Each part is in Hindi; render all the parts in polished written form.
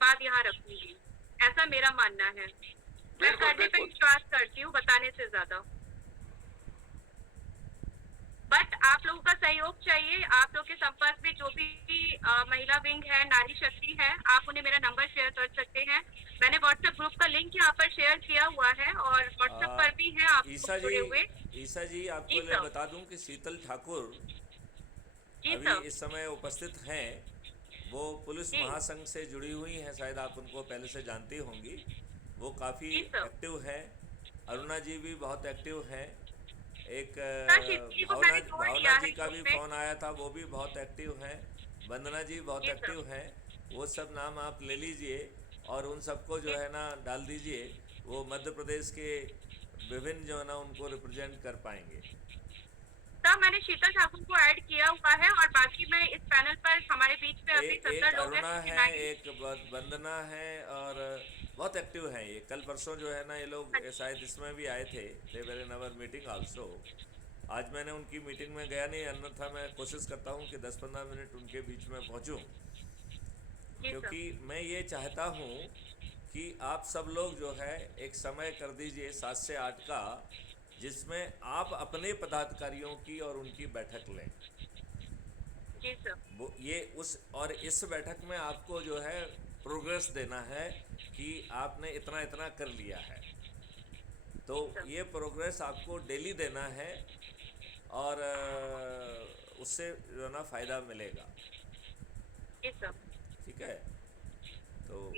बाद यहाँ रखूंगी, ऐसा मेरा मानना है। मैं बिल्कुल करने पे बिल्कुल। विश्वास करती हूँ, बताने से ज्यादा। बट आप लोगों का सहयोग चाहिए। आप लोग के संपर्क में जो भी महिला विंग है, नारी शक्ति है, आप उन्हें मेरा नंबर शेयर कर सकते हैं। मैंने व्हाट्सएप ग्रुप का लिंक यहाँ पर शेयर किया हुआ है और व्हाट्सएप पर भी है आप लोग ईसा जी, जुड़े हुए। ईसा जी आपको जी मैं सर। बता दूं कि शीतल ठाकुर जी अभी सर। इस समय उपस्थित हैं। वो पुलिस जी। महासंघ से जुड़ी हुई हैं, शायद आप उनको पहले से जानती होंगी। वो काफ़ी जी सर। एक्टिव हैं। अरुणा जी भी बहुत एक्टिव हैं। एक सर शीतल जी को भावना मैंने जोड़ भावना लिया जी है का ग्रुप भी में। फ़ोन आया था, वो भी बहुत एक्टिव हैं। वंदना जी बहुत जी सर। एक्टिव हैं। वो सब नाम आप ले लीजिए और उन सबको जो जी है ना डाल दीजिए। वो मध्य प्रदेश के विभिन्न जो है ना उनको रिप्रेजेंट कर पाएंगे। सर मैंने शीतल ठाकुर को ऐड किया हुआ है और बाकी मैं इस पैनल पर हमारे बीच में अभी एक 70 लोग हैं, अरुणा है, 59। एक वंदना है और बहुत एक्टिव हैं ये। कल परसों जो है ना ये लोग शायद इसमें भी आए थे। दे वर इन आवर मीटिंग आल्सो। आज मैंने उनकी मीटिंग में गया नहीं, अन्यथा मैं कोशिश करता हूँ कि 10-15 मिनट उनके बीच में पहुँचूँ, जी सर। क्योंकि मैं ये चाहता हूँ कि आप सब लोग जो है एक समय कर दीजिए 7 से 8 का, जिसमें आप अपने पदाधिकारियों की और उनकी बैठक लें। जी सर। वो ये उस और इस बैठक में आपको जो है प्रोग्रेस देना है कि आपने इतना इतना कर लिया है। तो जी सर। ये प्रोग्रेस आपको डेली देना है और उससे जो है ना फ़ायदा मिलेगा। जी सर। ठीक है। तो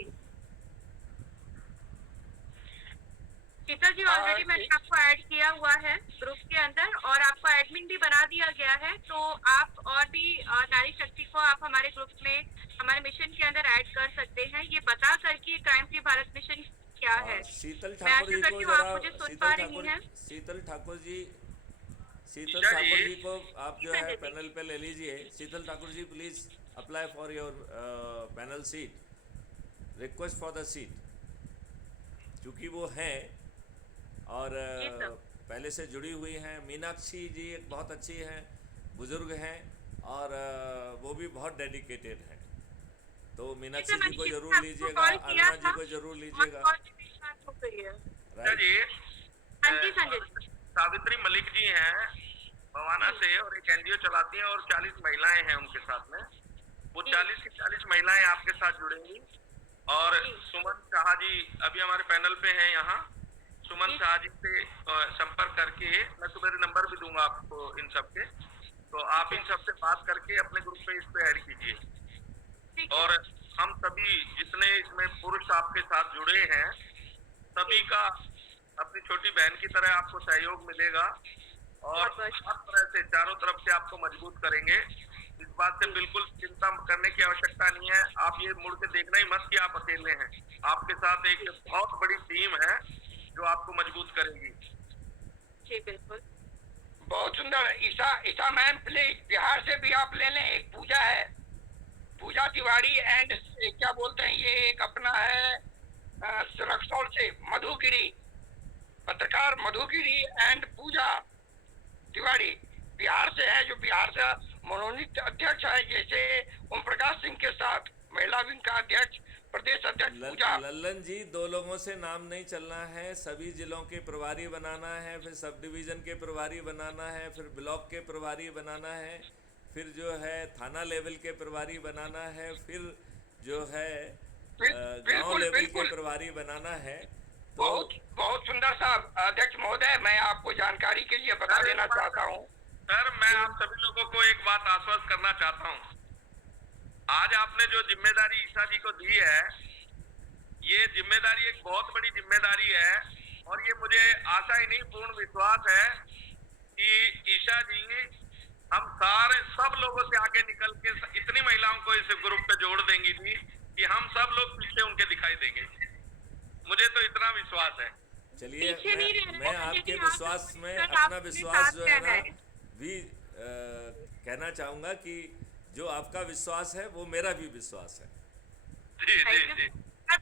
शीतल जी ऑलरेडी मैंने आपको ऐड किया हुआ है ग्रुप के अंदर और आपको एडमिन भी बना दिया गया है, तो आप और भी नारी शक्ति को आप हमारे ग्रुप में, हमारे मिशन के अंदर ऐड कर सकते हैं, ये बता करके क्राइम फ्री भारत मिशन क्या है। शीतल मैं ठाकुर आशा जी को करती हूँ जरा, आप मुझे सुन पा शीतल रही ठाकुर हैं। शीतल ठाकुर जी शीतल ईशा ठाकुर जी, जी को आप जी जो है संजय जी। पैनल पे ले लीजिए। Sheetal Thakur ji please apply for your panel seat, request for the seat, क्योंकि वो हैं और जी सर। पहले से जुड़ी हुई हैं। मीनाक्षी जी एक बहुत अच्छी हैं, बुज़ुर्ग हैं और वो भी बहुत डेडिकेटेड हैं। तो जी सर, मीनाक्षी जी मैंने को शीतल ज़रूर ठाकुर को लीजिएगा, कॉल किया अरुणा जी था को ज़रूर और लीजिएगा। कॉल पे मेरी बात हो गई है। ईशा राइट। जी, हाँ जी संजय जी। सावित्री मलिक जी हैं भवाना जी। से और एक एनजीओ चलाती हैं और 40 महिलाएं हैं उनके साथ में। वो जी। 40 की 40 महिलाएं आपके साथ जुड़ेंगी। और जी। सुमन शाह जी अभी हमारे पैनल पे हैं यहाँ। सुमन जी। शाह जी से संपर्क करके मैं तो मेरे नंबर भी दूंगा आपको इन सब के, तो आप ठीक इन है। सब से बात करके अपने ग्रुप में इस पे ऐड कीजिए। ठीक है। और हम सभी जितने इसमें पुरुष आपके साथ जुड़े हैं सभी जी। का अपनी छोटी बहन की तरह आपको सहयोग मिलेगा और बहुत बहुत हर तरह से चारों तरफ से आपको मजबूत करेंगे। इस बात से जी। बिल्कुल चिंता करने की आवश्यकता नहीं है। आप ये मुड़ के देखना ही मत कि आप अकेले हैं। आपके साथ एक जी। बहुत बड़ी टीम है जो आपको मजबूत करेगी। जी बिल्कुल। बहुत सुंदर। ईशा ईशा मैम प्लीज बिहार से भी आप ले लें। एक पूजा है, पूजा तिवारी एंड क्या बोलते हैं ये, एक अपना है रक्सौल से मधुगिरी, पत्रकार मधुगिरी एंड पूजा तिवारी बिहार से है, जो बिहार से मनोनीत अध्यक्ष है। जैसे ओम प्रकाश सिंह के साथ महिला विंग का अध्यक्ष, प्रदेश अध्यक्ष पूजा। लल्लन जी, 2 लोगों से नाम नहीं चलना है, सभी जिलों के प्रभारी बनाना है, फिर सब डिवीज़न के प्रभारी बनाना है, फिर ब्लॉक के प्रभारी बनाना है, फिर जो है थाना लेवल के प्रभारी बनाना है, फिर जो है गांव बिल्कुल लेवल के बिल्कुल। प्रभारी बनाना है। तो बहुत बहुत सुंदर साहब। अध्यक्ष महोदय, मैं आपको जानकारी के लिए बता देना चाहता हूँ। सर, मैं आप सभी लोगों को एक बात आश्वस्त करना चाहता हूँ। आज आपने जो जिम्मेदारी ईशा जी को दी है, ये जिम्मेदारी एक बहुत बड़ी जिम्मेदारी है और ये मुझे आशा ही नहीं पूर्ण विश्वास है कि ईशा जी हम सारे सब लोगों से आगे निकल के इतनी महिलाओं को इस ग्रुप पे जोड़ देंगी जी कि हम सब लोग पीछे उनके दिखाई देंगे। मुझे तो इतना विश्वास है। चलिए, पीछे नहीं रहना मैं है, आपके यदि आप विश्वास में सर अपना आप अपने विश्वास साथ जो है ना रहना है। भी कहना चाहूँगा कि जो आपका विश्वास है वो मेरा भी विश्वास है। जी जी जी।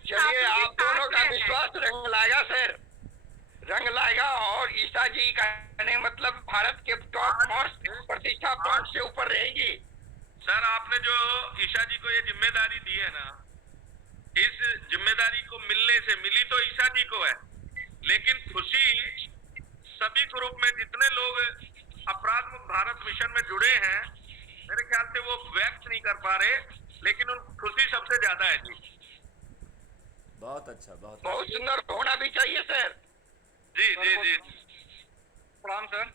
चलिए, आप दोनों का विश्वास रंग लाएगा सर, रंग लाएगा। और ईशा जी का कहने मतलब भारत के टॉप मोस्ट प्रतिष्ठा पॉइंट से ऊपर रहेगी। सर, आपने जो ईशा जी को ये जिम्मेदारी दी है ना, इस जिम्मेदारी को मिलने से मिली तो ईसा जी को है, लेकिन खुशी सभी ग्रुप में जितने लोग अपराध मुक्त भारत मिशन में जुड़े हैं, मेरे ख्याल से वो व्यक्त नहीं कर पा रहे, लेकिन उनको खुशी सबसे ज्यादा है जी। बहुत अच्छा, बहुत बहुत सुंदर होना भी चाहिए सर। जी जी जी। प्रणाम सर।